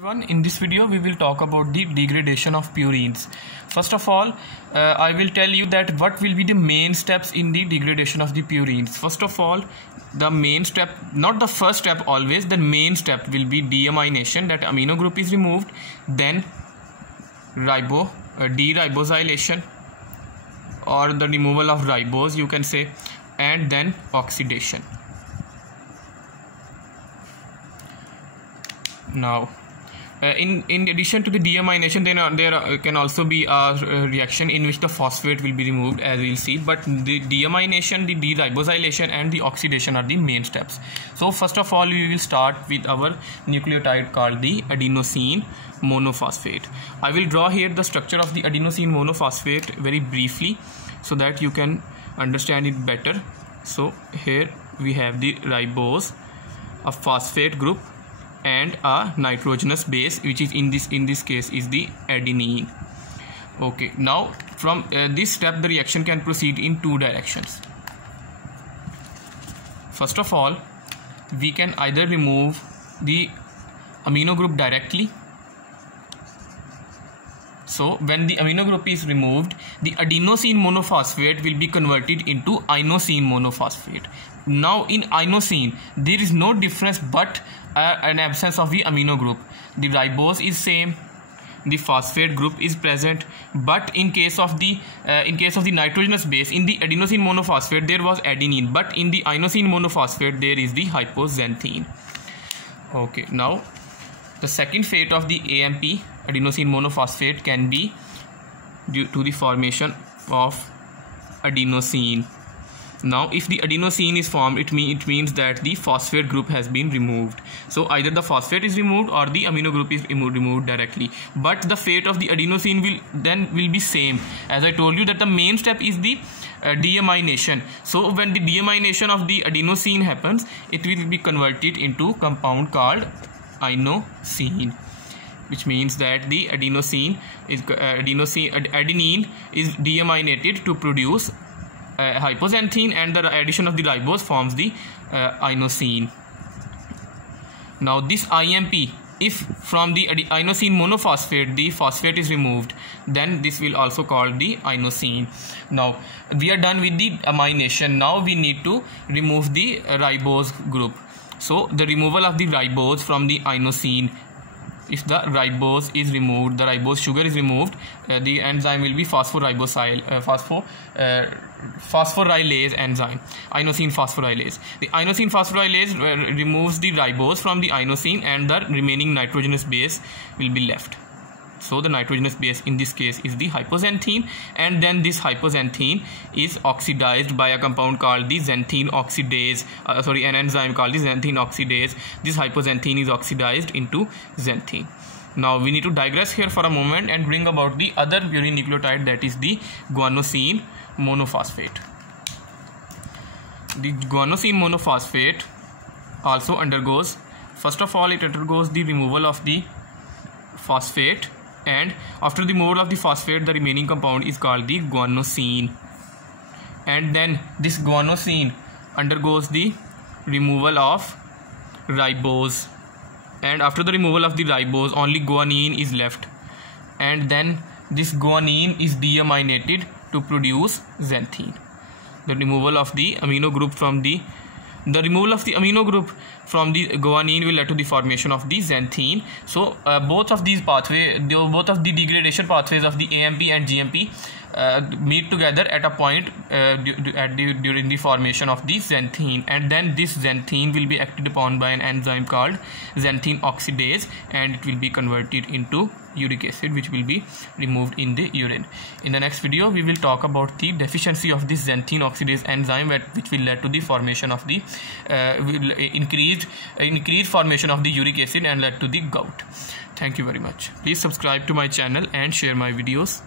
In this video we will talk about the degradation of purines. First of all, I will tell you that what will be the main steps in the degradation of the purines. First of all, the main step, not the first step always, the main step will be deamination, that amino group is removed, then deribosylation or the removal of ribose you can say, and then oxidation. Now in addition to the deamination, there can also be a reaction in which the phosphate will be removed, as we will see. But the deamination, the deribosylation and the oxidation are the main steps. So first of all, we will start with our nucleotide called the adenosine monophosphate. I will draw here the structure of the adenosine monophosphate very briefly so that you can understand it better. So here we have the ribose, a phosphate group, and a nitrogenous base, which is in this case is the adenine. Okay, now from this step the reaction can proceed in two directions. First of all, we can either remove the amino group directly. So when the amino group is removed, the adenosine monophosphate will be converted into inosine monophosphate. Now in inosine there is no difference but an absence of the amino group. The ribose is same, the phosphate group is present, but in case of the nitrogenous base, in the adenosine monophosphate there was adenine, but in the inosine monophosphate there is the hypoxanthine. Okay, now the second fate of the AMP, adenosine monophosphate, can be due to the formation of adenosine. Now if the adenosine is formed, it means that the phosphate group has been removed. So either the phosphate is removed or the amino group is removed directly, but the fate of the adenosine will be same. As I told you that the main step is the deamination. So when the deamination of the adenosine happens, it will be converted into compound called inosine, which means that the adenine is deaminated to produce hypoxanthine, and the addition of the ribose forms the inosine. Now this IMP, if from the inosine monophosphate the phosphate is removed, then this will also called the inosine. Now we are done with the amination. Now we need to remove the ribose group. So the removal of the ribose from the inosine, if the ribose is removed, the ribose sugar is removed, the enzyme will be phosphorylase enzyme, inosine phosphorylase. The inosine phosphorylase removes the ribose from the inosine, and the remaining nitrogenous base will be left. So the nitrogenous base in this case is the hypoxanthine, and then this hypoxanthine is oxidized by a compound called the xanthine oxidase, an enzyme called the xanthine oxidase. This hypoxanthine is oxidized into xanthine. Now we need to digress here for a moment and bring about the other purine nucleotide, that is the guanosine monophosphate. The guanosine monophosphate also undergoes, first of all it undergoes the removal of the phosphate, and after the removal of the phosphate the remaining compound is called the guanosine, and then this guanosine undergoes the removal of ribose, and after the removal of the ribose only guanine is left, and then this guanine is deaminated to produce xanthine. The removal of the amino group from the guanine will lead to the formation of the xanthine. So both of these pathways, both of the degradation pathways of the AMP and GMP meet together at a point during the formation of the xanthine, and then this xanthine will be acted upon by an enzyme called xanthine oxidase, and it will be converted into uric acid, which will be removed in the urine. In the next video we will talk about the deficiency of this xanthine oxidase enzyme, which will lead to the formation of the increased formation of the uric acid and led to the gout. Thank you very much. Please subscribe to my channel and share my videos.